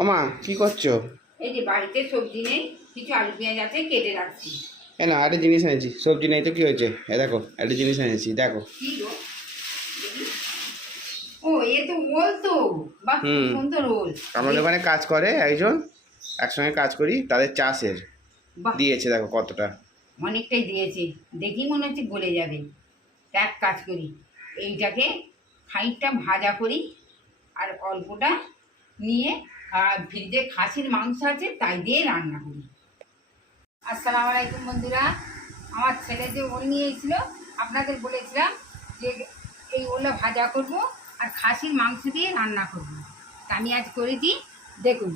ওমা কি করছো? এই যে বাড়িতে সবজি নেই, কিছু আলু পেঁয়াজ আছে, কেটে রাখছি। এ না, একটা জিনিস এনেছি। সবজি নেই তো কি হয়েছে? এ দেখো, একটা জিনিস এনেছি, দেখো। কি গো? দেখি। ও, এ তো ওল তো। বাহ, খুব হুম, সুন্দর ওল। আমাদের ওখানে কাজ করে একজন, একসঙ্গে কাজ করি, তাদের চাষের বাহ, দিয়েছে, দেখো কতটা। অনেকটাই দিয়েছে। দেখি মনে হচ্ছে গলে যাবে। তা এক কাজ করি, এইটাকে খানিকটা ভাজা করি, আর অল্পটা নিয়ে ফ্রিজে খাসির মাংস আছে তাই দিয়ে রান্না করি। আসসালামু আলাইকুম বন্ধুরা। আমার ছেলে যে ওল নিয়ে এসেছিল, আপনাদের বলেছিলাম যে এই ওলটা ভাজা করব আর খাসির মাংস দিয়ে রান্না করব। তা আমি আজ করেছি, দেখুন।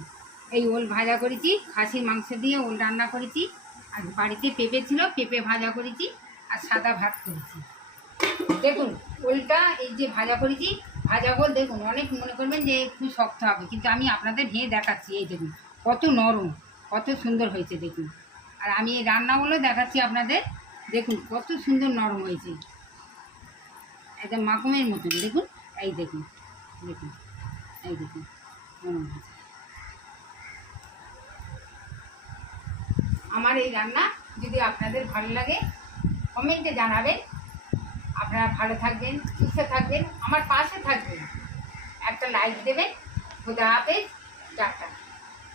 এই ওল ভাজা করেছি, খাসির মাংস দিয়ে ওল রান্না করেছি, আর বাড়িতে পেঁপে ছিল, পেঁপে ভাজা করেছি, আর সাদা ভাত করেছি। দেখুন, ওলটা এই যে ভাজা করেছি, ভাজা ওল দেখুন, অনেক মনে করবেন যে একটু শক্ত হবে, কিন্তু আমি আপনাদের ভেঙে দেখাচ্ছি। এই দেখুন কত নরম, কত সুন্দর হয়েছে দেখুন। আর আমি এই রান্নাগুলো দেখাচ্ছি আপনাদের, দেখুন কত সুন্দর নরম হয়েছে, একদম মাখনের মতন। দেখুন, এই দেখুন, দেখুন, এই দেখুন, নরম হয়েছে। আমার এই রান্না যদি আপনাদের ভালো লাগে, কমেন্টে জানাবেন। আপনারা ভালো থাকবেন, সুস্থ থাকবেন, আমার পাশে থাকবেন, একটা লাইক দেবেন। খোদা হাফেজ, টাটা।